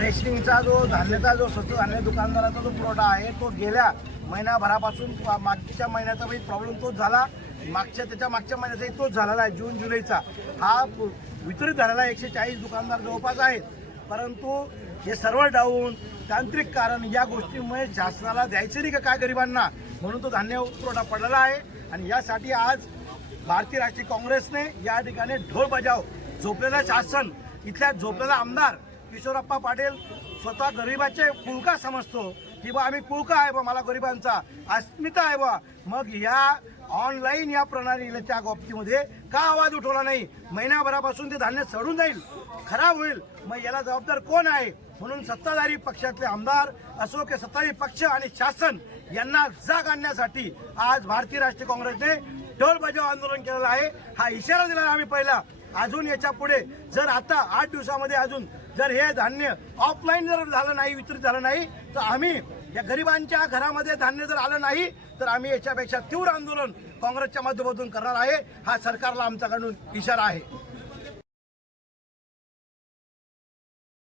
रेशनिंगचा जो धान्याचा जो स्वस्त धान्य दुकानदाराचा जो पुरवठा आहे तो गेल्या महिनाभरापासून मागच्या महिन्याचा प्रॉब्लेम तोच झाला, त्याच्या मागच्या महिन्याचाही तोच झालेला आहे. जून जुलैचा हा वितरित झालेला 140 दुकानदार जवळपास आहेत. परंतु हे सर्व डाऊन तांत्रिक कारण या गोष्टीमुळे शासनाला द्यायचं नाही का काय गरिबांना, म्हणून तो धान्य पुरवठा पडलेला आहे. आणि यासाठी आज भारतीय राष्ट्रीय काँग्रेसने या ठिकाणी ढोल बजाव, झोपलेला शासन, इथल्या झोपलेला आमदार किशोरप्पा पाटील स्वतः गरिबाचे पुळका समजतो की बा आम्ही पुळका आहे बा, मला गरिबांचा अस्मिता आहे बा, मग या ऑनलाईन या प्रणालीच्या बाबतीमध्ये का आवाज उठवला नाही? महिनाभरापासून ते धान्य सडून जाईल, खराब होईल, मग याला जबाबदार कोण आहे? म्हणून सत्ताधारी पक्षातले आमदार असो की सत्ताधारी पक्ष आणि शासन यांना जाग आणण्यासाठी आज भारतीय राष्ट्रीय काँग्रेसने ढोल बजाव आंदोलन केलेलं आहे. हा इशारा दिला आम्ही पहिला. अजून याच्या पुढे जर आता 8 दिवसामध्ये अजून जर हे धान्य ऑफलाईन जर झालं नाही, वितरित झालं नाही, तर आम्ही या गरिबांच्या घरामध्ये धान्य जर आलं नाही तर आम्ही याच्यापेक्षा तीव्र आंदोलन काँग्रेसच्या माध्यमातून करणार आहे. हा सरकारला आमच्याकडून इशारा आहे.